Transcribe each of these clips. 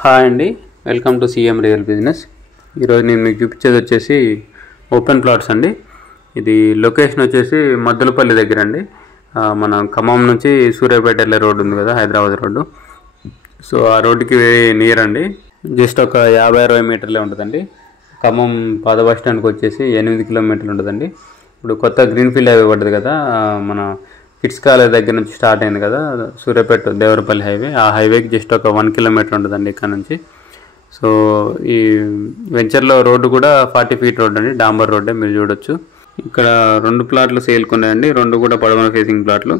Hi అండి, welcome to CM real business. ఈరోజు నేను మీకు చూపించేది వచ్చేసి ఓపెన్ ప్లాట్స్ అండి. ఇది లొకేషన్ వచ్చేసి మద్దులపల్లి దగ్గర అండి. మన ఖమ్మం నుంచి సూర్యాపేట వెళ్ళే రోడ్డు ఉంది కదా, హైదరాబాద్ రోడ్డు. సో ఆ రోడ్డుకి వెరీ నియర్ అండి. జస్ట్ ఒక 50-60 మీటర్లే ఉంటుందండి. ఖమ్మం పాత బస్ స్టాండ్కి వచ్చేసి 8 కిలోమీటర్లు ఉంటుందండి. ఇప్పుడు కొత్త గ్రీన్ఫీల్డ్ హైవే పడ్డది కదా, మన కిడ్స్ కాలేజ్ దగ్గర నుంచి స్టార్ట్ అయింది కదా, సూర్యాపేట దేవరపల్లి హైవే. ఆ హైవేకి జస్ట్ ఒక 1 కిలోమీటర్ ఉంటుందండి ఇక్కడ నుంచి. సో ఈ వెంచర్లో రోడ్డు కూడా 40 ఫీట్ రోడ్ అండి, డాంబర్ రోడ్డే మీరు చూడొచ్చు. ఇక్కడ 2 ప్లాట్లు సేల్కున్నాయండి, 2 కూడా పడమర ఫేసింగ్ ప్లాట్లు.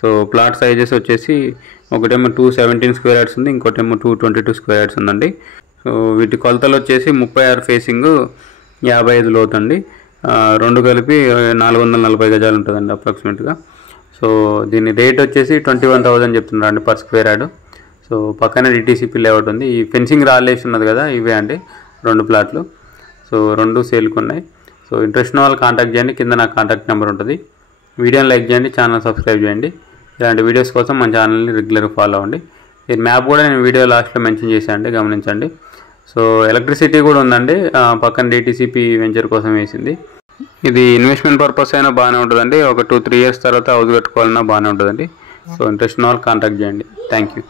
సో ప్లాట్ సైజెస్ వచ్చేసి ఒకటేమో 217 స్క్వేర్ యార్డ్స్ ఉంది, ఇంకోటేమో 222 స్క్వేర్ యార్డ్స్ ఉందండి. సో వీటి కొలతలు వచ్చేసి 36 ఫేసింగ్, 55 లోతు అండి. 2 కలిపి 440 గజాలు ఉంటుందండి అప్రాక్సిమేట్గా. సో దీని రేట్ వచ్చేసి 21,000 చెప్తున్నారు అండి పర్ స్క్వేర్ యార్డ్. సో పక్కనే డిటీసీపీ లేఅవుట్ ఉంది. ఈ ఫెన్సింగ్ రాలేసి ఉన్నది కదా, ఇవే అండి 2 ప్లాట్లు. సో 2 సేల్కున్నాయి. సో ఇంట్రెస్ట్ ఉన్న వాళ్ళు కాంటాక్ట్ చేయండి, కింద నా కాంటాక్ట్ నెంబర్ ఉంటుంది. వీడియోని లైక్ చేయండి, ఛానల్ సబ్స్క్రైబ్ చేయండి. ఇలాంటి వీడియోస్ కోసం మన ఛానల్ని రెగ్యులర్గా ఫాలో అవ్వండి. ఈ మ్యాప్ కూడా నేను వీడియో లాస్ట్లో మెన్షన్ చేశానండి, గమనించండి. సో ఎలక్ట్రిసిటీ కూడా ఉందండి, పక్కన డిటీసీపీ వెంచర్ కోసం వేసింది. ఇది ఇన్వెస్ట్మెంట్ పర్పస్ అయినా బాగానే ఉంటుందండి. ఒక 2-3 ఇయర్స్ తర్వాత హౌస్ కట్టుకోవాలన్నా బాగానే ఉంటుందండి. సో ఇంట్రెస్ట్ ఉన్న వాళ్ళు కాంటాక్ట్ చేయండి. Thank you.